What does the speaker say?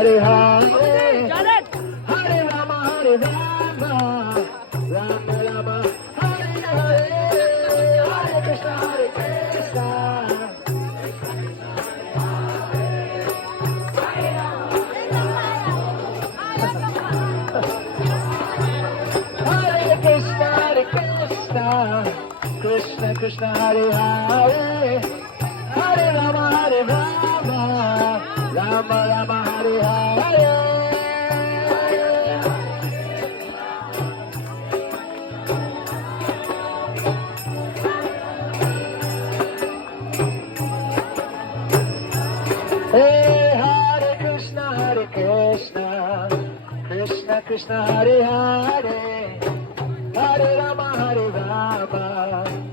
Hare Hare, Hare Rama, Hare Rama, Rama Rama, Hare Hare, Hare Krishna, Hare Krishna. Hare Krishna, Hare Krishna, Krishna Krishna, Hare Hare, Hare Rama, Hare Rama, Rama Rama, Hare Hare. Hey, Hare Krishna, Krishna Krishna, Hare Hare, Hare Rama, Hare Rama,